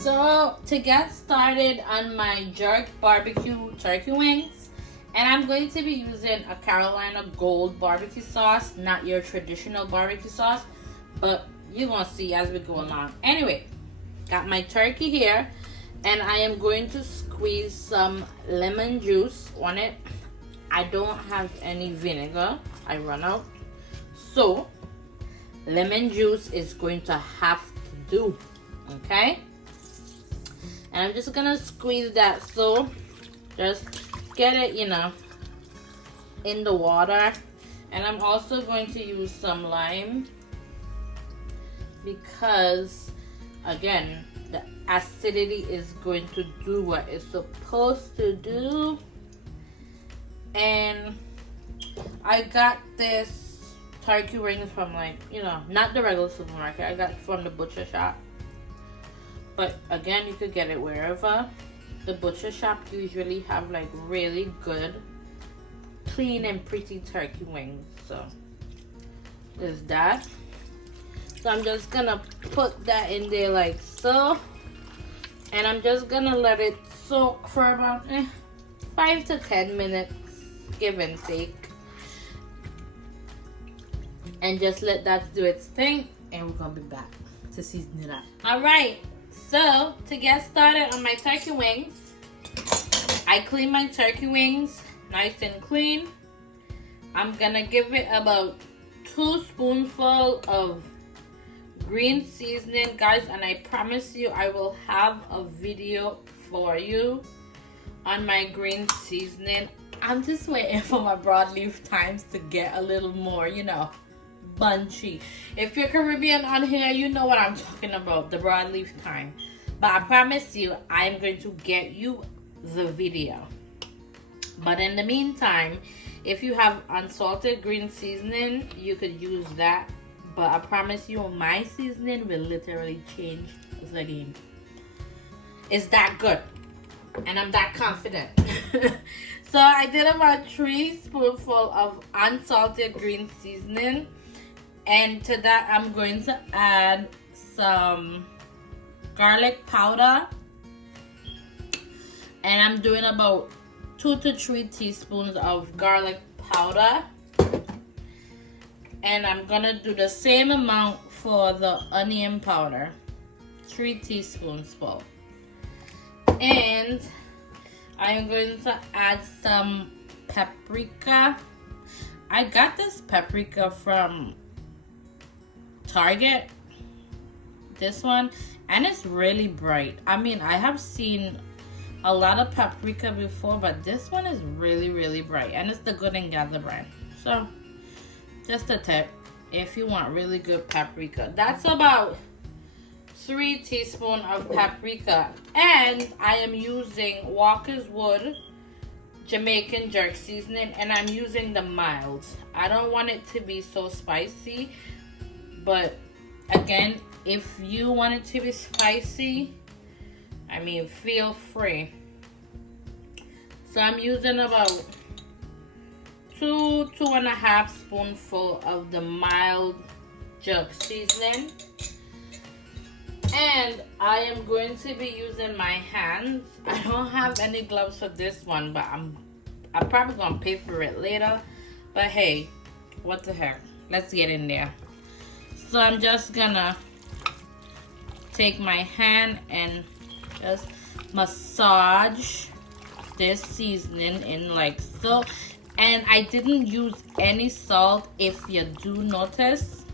So to get started on my jerk barbecue turkey wings, and I'm going to be using a Carolina Gold barbecue sauce, not your traditional barbecue sauce, but you're gonna see as we go along. Anyway, got my turkey here, and I am going to squeeze some lemon juice on it. I don't have any vinegar, I run out, so lemon juice is going to have to do. Okay, and I'm just gonna squeeze that, so just get it, in the water. And I'm also going to use some lime because, again, the acidity is going to do what it's supposed to do. And I got this turkey wings from, not the regular supermarket. I got it from the butcher shop. But again, you could get it wherever. The butcher shop usually have really good, clean and pretty turkey wings. So there's that. So I'm just gonna put that in there like so. And I'm just gonna let it soak for about 5 to 10 minutes, give and take. And just let that do its thing. And we're gonna be back to season it up. Alright. So, to get started on my turkey wings, I clean my turkey wings nice and clean. I'm gonna give it about 2 spoonfuls of green seasoning, guys, and I promise you I will have a video for you on my green seasoning. I'm just waiting for my broadleaf thymes to get a little more, bunchy. If you're Caribbean on here, you know what I'm talking about, the broadleaf thyme. But I promise you, I'm going to get you the video. But in the meantime, if you have unsalted green seasoning, you could use that. But I promise you, my seasoning will literally change the game. It's that good. And I'm that confident. So I did about 3 spoonfuls of unsalted green seasoning. And to that, I'm going to add some garlic powder. And I'm doing about 2 to 3 teaspoons of garlic powder. And I'm going to do the same amount for the onion powder. 3 teaspoons full. And I'm going to add some paprika. I got this paprika from Target, this one, and it's really bright. I mean, I have seen a lot of paprika before, but this one is really, really bright, and it's the Good and Gather brand. So just a tip, if you want really good paprika. That's about 3 teaspoons of paprika. And I am using walkerswood Jamaican jerk seasoning, and I'm using the mild. I don't want it to be so spicy. But again, if you want it to be spicy, feel free. So I'm using about 2.5 spoonfuls of the mild jerk seasoning. And I am going to be using my hands. I don't have any gloves for this one, but I'm probably gonna pay for it later. But hey, what the heck? Let's get in there. So I'm just gonna take my hand and just massage this seasoning in like so. And I didn't use any salt, if you do notice.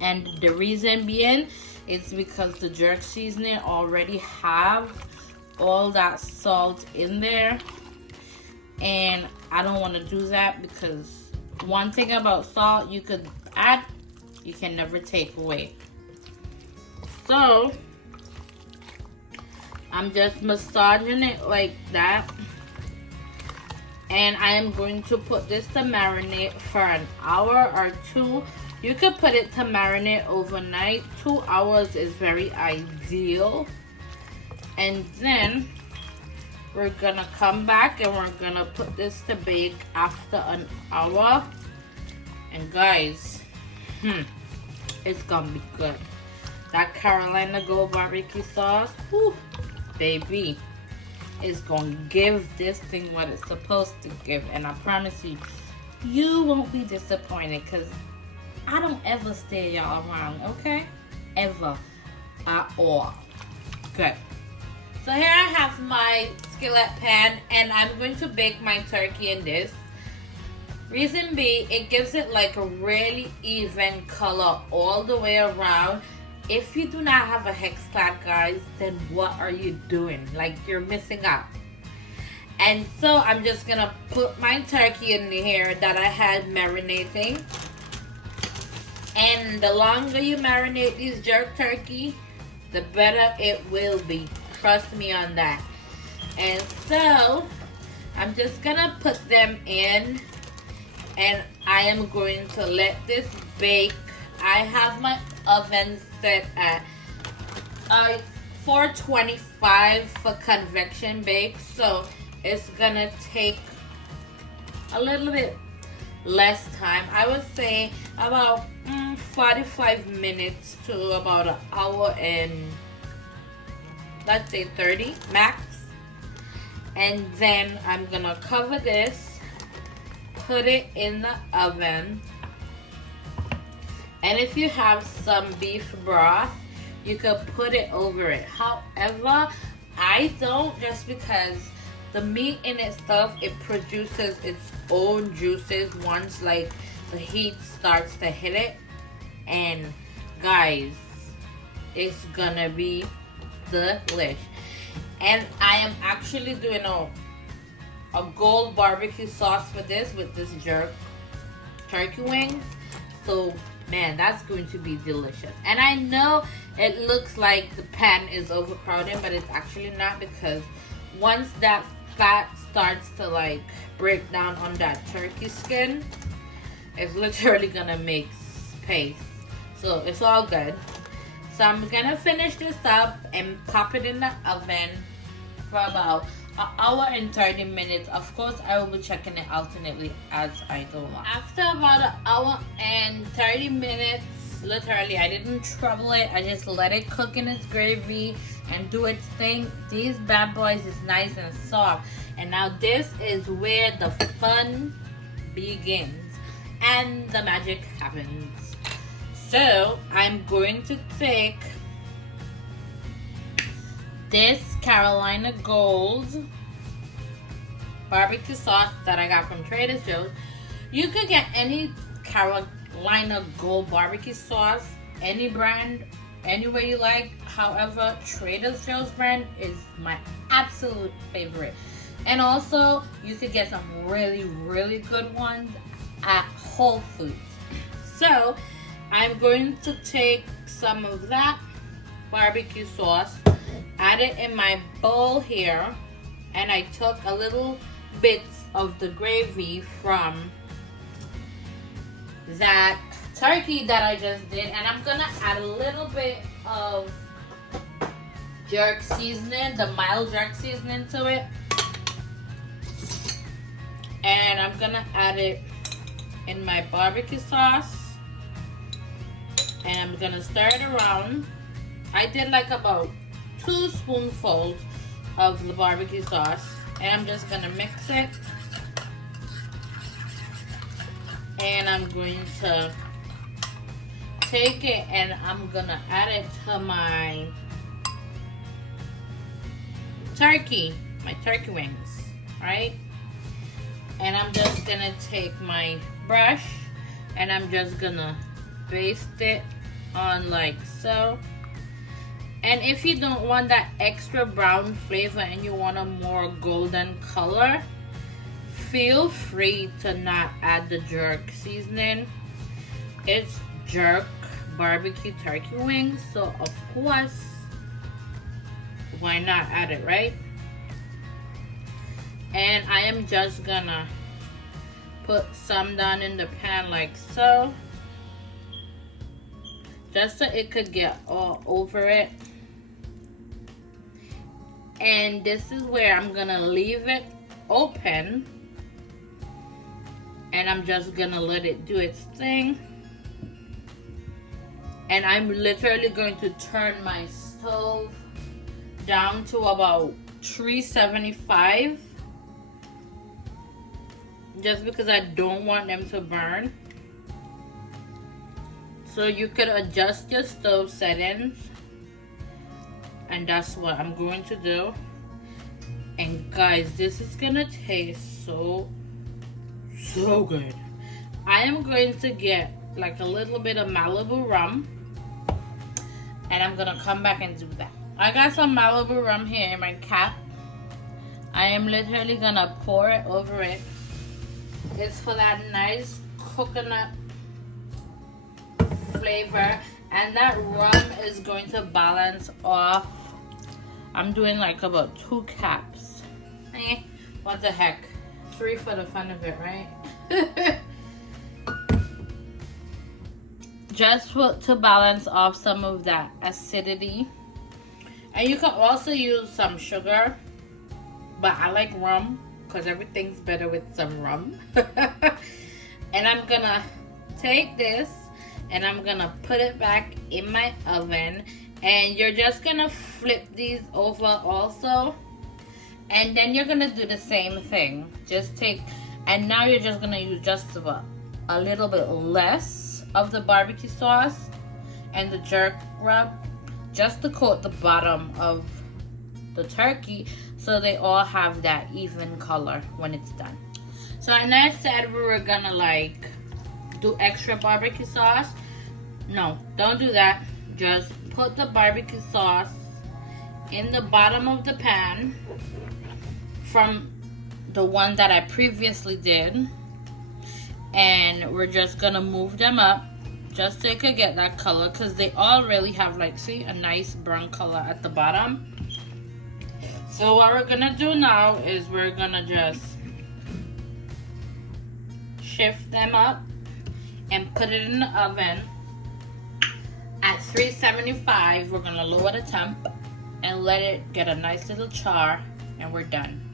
And the reason being, it's because the jerk seasoning already have all that salt in there. And I don't want to do that, because one thing about salt, you could add, you can never take away. So I'm just massaging it like that. And I am going to put this to marinate for an hour or 2. You could put it to marinate overnight. 2 hours is very ideal. And then we're gonna come back and we're gonna put this to bake after an hour. And guys, it's gonna be good. That Carolina Gold barbecue sauce, whew, baby, is gonna give this thing what it's supposed to give. And I promise you, you won't be disappointed, because I don't ever stay y'all around, okay? Ever. At all. Good. So here I have my skillet pan, and I'm going to bake my turkey in this. Reason being, it gives it like a really even color all the way around. If you do not have a hex clamp, guys, then what are you doing? Like, you're missing out. And so I'm just gonna put my turkey in here that I had marinating. And the longer you marinate these jerk turkey, the better it will be. Trust me on that. And so I'm just gonna put them in, and I am going to let this bake. I have my oven set at 425 for convection bake, so it's gonna take a little bit less time. I would say about 45 minutes to about an hour and let's say 30 max. And then I'm gonna cover this, put it in the oven. And if you have some beef broth, you could put it over it. However, I don't, just because the meat in itself, it produces its own juices once like the heat starts to hit it. And guys, it's gonna be delish. And I am actually doing a gold barbecue sauce for this with this jerk turkey wings. So man, that's going to be delicious. And I know it looks like the pan is overcrowded, but it's actually not, because once that fat starts to like break down on that turkey skin, it's literally gonna make space. So it's all good. So I'm gonna finish this up and pop it in the oven for about an hour and 30 minutes. Of course, I will be checking it alternately as I go along. After about an hour and 30 minutes, literally, I didn't trouble it. I just let it cook in its gravy and do its thing. These bad boys is nice and soft. And now this is where the fun begins and the magic happens. So I'm going to take this Carolina Gold barbecue sauce that I got from Trader Joe's. You could get any Carolina Gold barbecue sauce, any brand, any way you like. However, Trader Joe's brand is my absolute favorite. And also, you could get some really, really good ones at Whole Foods. So I'm going to take some of that barbecue sauce, add it in my bowl here, and I took a little bits of the gravy from that turkey that I just did, and I'm gonna add a little bit of jerk seasoning, the mild jerk seasoning to it, and I'm gonna add it in my barbecue sauce, and I'm gonna stir it around. I did like about 2 spoonfuls of the barbecue sauce, and I'm just gonna mix it, and I'm going to take it and I'm gonna add it to my turkey wings, right? And I'm just gonna take my brush and I'm just gonna baste it on like so. And if you don't want that extra brown flavor and you want a more golden color, feel free to not add the jerk seasoning. It's jerk barbecue turkey wings, so of course, why not add it, right? And I am just gonna put some down in the pan like so, just so it could get all over it. And this is where I'm gonna leave it open, and I'm just gonna let it do its thing. And I'm literally going to turn my stove down to about 375, just because I don't want them to burn. So you could adjust your stove settings, and that's what I'm going to do. And guys, this is gonna taste so good. I am going to get like a little bit of Malibu rum, and I'm gonna come back and do that. I got some Malibu rum here in my cap. I am literally gonna pour it over it. It's for that nice coconut flavor, and that rum is going to balance off. I'm doing like about 2 caps. What the heck? 3 for the fun of it, right? Just to balance off some of that acidity. And you can also use some sugar, but I like rum because everything's better with some rum. And I'm gonna take this and I'm gonna put it back in my oven, and you're just gonna flip these over also, and then you're gonna do the same thing. Just take, and now you're just gonna use just about a little bit less of the barbecue sauce and the jerk rub, just to coat the bottom of the turkey so they all have that even color when it's done. So I know I said we were gonna like do extra barbecue sauce. No, don't do that. Just put the barbecue sauce in the bottom of the pan from the one that I previously did, and we're just gonna move them up just so you could get that color, because they all really have, like, see, a nice brown color at the bottom. So what we're gonna do now is we're gonna just shift them up and put it in the oven at 375. We're gonna lower the temp and let it get a nice little char, and we're done.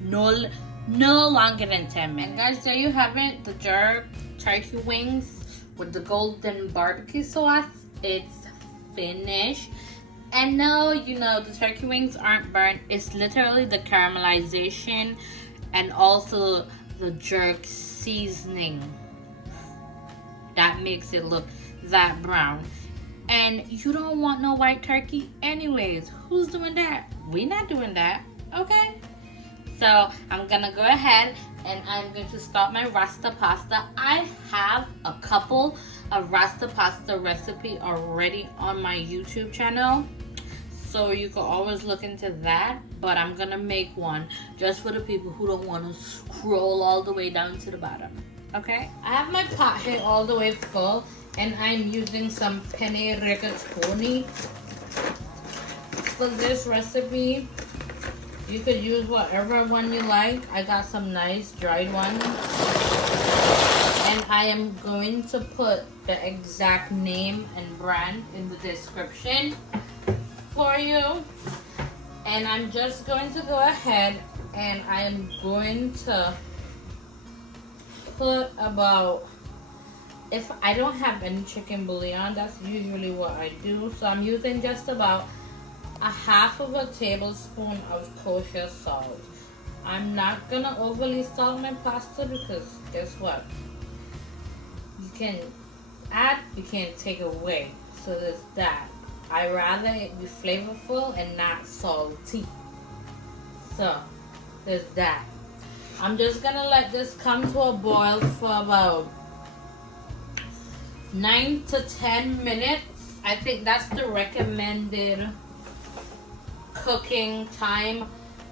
No longer than 10 minutes. And guys, there you have it, the jerk turkey wings with the golden barbecue sauce. It's finished. And no, you know, the turkey wings aren't burnt. It's literally the caramelization and also the jerk seasoning that makes it look that brown. And you don't want no white turkey anyways. Who's doing that? We're not doing that, okay? So I'm gonna go ahead and I'm going to start my Rasta pasta. I have a couple of Rasta pasta recipe already on my YouTube channel, so you can always look into that. But I'm gonna make one just for the people who don't want to scroll all the way down to the bottom. Okay, I have my pot here all the way full, and I'm using some penne rigatoni for this recipe. You could use whatever one you like. I got some nice dried ones, and I am going to put the exact name and brand in the description for you. And I'm just going to go ahead and I am going to put about, if I don't have any chicken bouillon, that's usually what I do. So I'm using just about a half of a tablespoon of kosher salt. I'm not gonna overly salt my pasta because guess what? You can add, you can't take away. So there's that. I rather it be flavorful and not salty. So there's that. I'm just gonna let this come to a boil for about 9 to 10 minutes. I think that's the recommended cooking time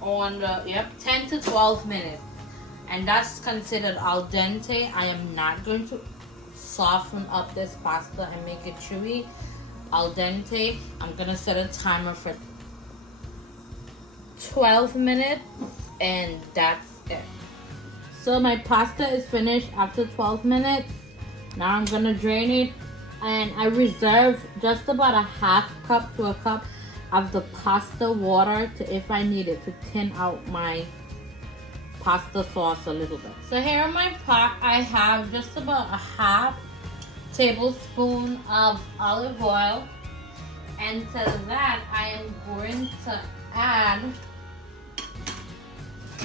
on the 10 to 12 minutes, and that's considered al dente. I am not going to soften up this pasta and make it chewy. Al dente. I'm gonna set a timer for 12 minutes, and that's it. So my pasta is finished after 12 minutes. Now I'm gonna drain it, and I reserve just about a half cup to a cup of the pasta water to, if I need it, to thin out my pasta sauce a little bit. So here in my pot, I have just about a half tablespoon of olive oil, and to that I am going to add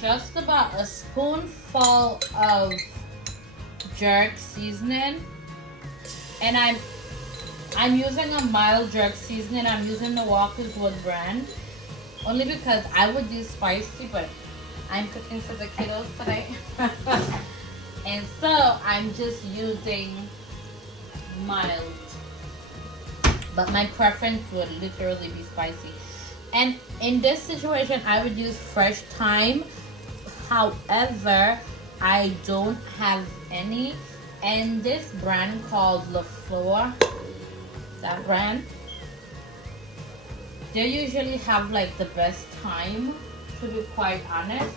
just about a spoonful of jerk seasoning. And I'm using a mild jerk seasoning. I'm using the Walkerswood brand only because I would do spicy, but I'm cooking for the kiddos today. And so I'm just using mild, but my preference would literally be spicy. And in this situation I would use fresh thyme. However, I don't have any, and this brand called laflor, that brand, they usually have like the best thyme, to be quite honest,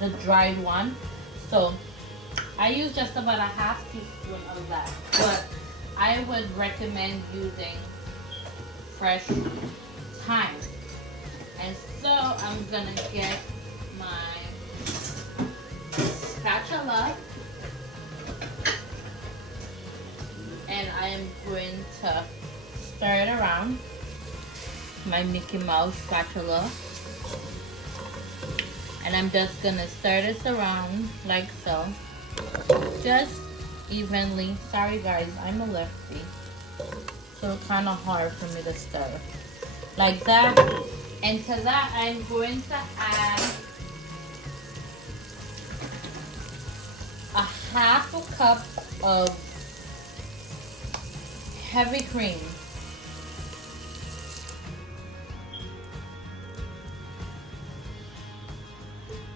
the dried one. So I use just about a half teaspoon of that, but I would recommend using fresh thyme. And so I'm gonna get my spatula and I am going to stir it around, my Mickey Mouse spatula, and I'm just gonna stir this around like so, just evenly. Sorry guys, I'm a lefty, so it's kind of hard for me to stir like that. And to that I'm going to add a half a cup of heavy cream.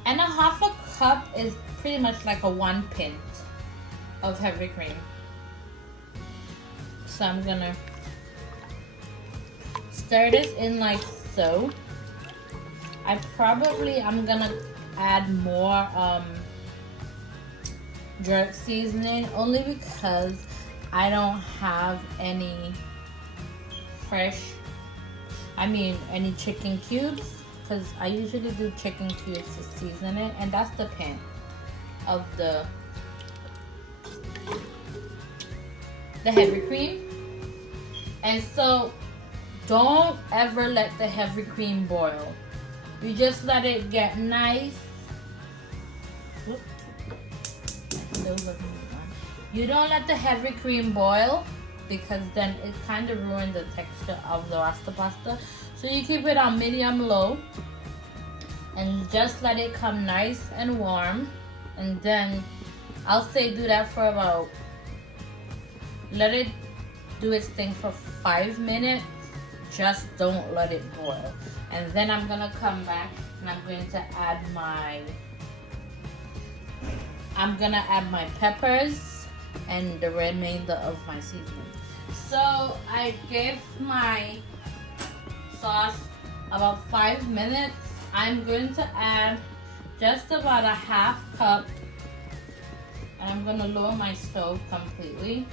And a half a cup is pretty much like a 1 pint of heavy cream. So I'm gonna stir this in like so. I'm gonna add more jerk seasoning only because I don't have any any chicken cubes, because I usually do chicken cubes to season it, and that's the pan of the heavy cream. And so don't ever let the heavy cream boil. You just let it get nice. You don't let the heavy cream boil, because then it kind of ruins the texture of the Rasta pasta. So you keep it on medium low and just let it come nice and warm. And then I'll say do that for about, let it do its thing for 5 minutes. Just don't let it boil. And then I'm gonna come back and I'm going to add my peppers and the remainder of my seasoning. So I gave my sauce about 5 minutes. I'm going to add just about a half cup, and I'm gonna lower my stove completely.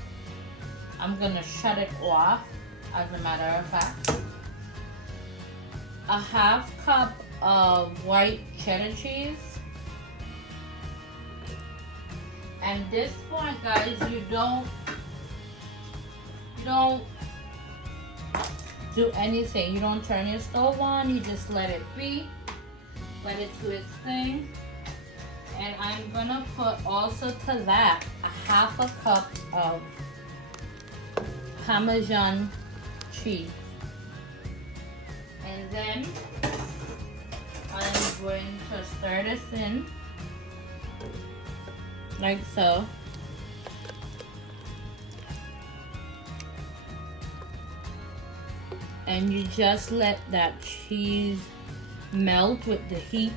I'm gonna shut it off, as a matter of fact. A half cup of white cheddar cheese. And this point, guys, you don't do anything. You don't turn your stove on. You just let it be. Let it do its thing. And I'm gonna put also to that a half a cup of Parmesan cheese. And then I'm going to stir this in like so. And you just let that cheese melt with the heat.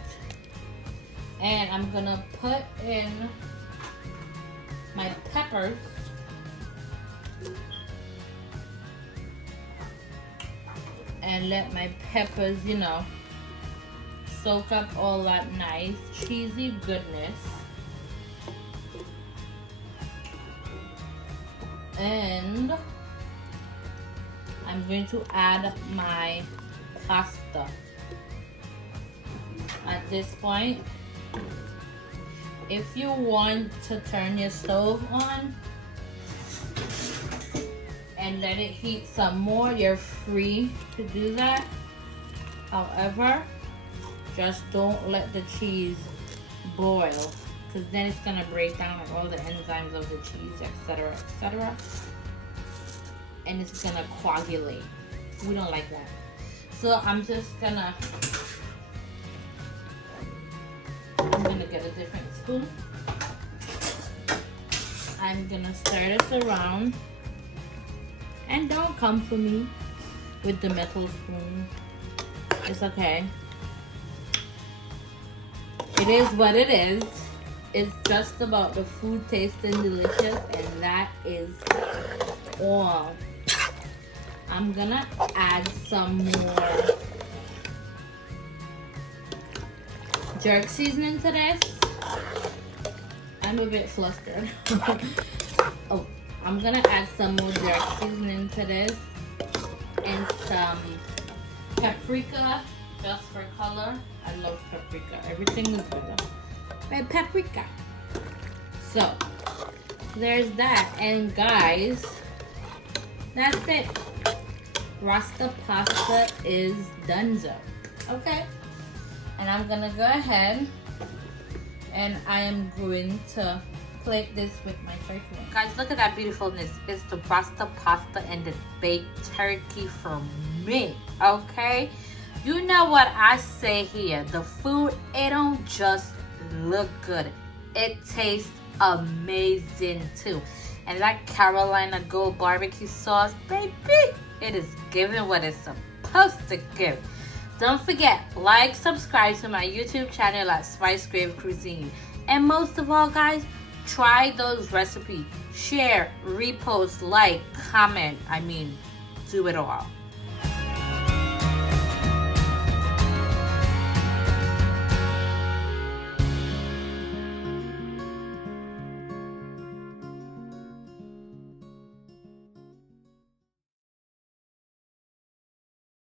And I'm gonna put in my peppers. And let my peppers, soak up all that nice cheesy goodness. And I'm going to add my pasta. At this point, if you want to turn your stove on, and let it heat some more, you're free to do that. However, just don't let the cheese boil, because then it's gonna break down like all the enzymes of the cheese, etc., etc., and it's gonna coagulate. We don't like that. So I'm gonna get a different spoon. I'm gonna stir this around, and don't come for me with the metal spoon. It's okay. It is what it is. It's just about the food tasting delicious, and that is all. I'm gonna add some more jerk seasoning to this. I'm a bit flustered. Oh, I'm gonna add some more jerk seasoning to this, and some paprika just for color. I love paprika. Everything is better. Right, paprika. So there's that, and guys, that's it. Rasta pasta is donezo. Okay, and I'm gonna go ahead and I am going to plate this with my turkey wing. Guys, look at that beautifulness. It's the Rasta pasta and the baked turkey for me. Okay, you know what I say here. The food, it don't just look good. It tastes amazing too. And that Carolina Gold barbecue sauce, baby, it is giving what it's supposed to give. Don't forget, like, subscribe to my YouTube channel at Spice Grave Cuisine. And most of all, guys, try those recipes. Share, repost, like, comment. I mean, do it all.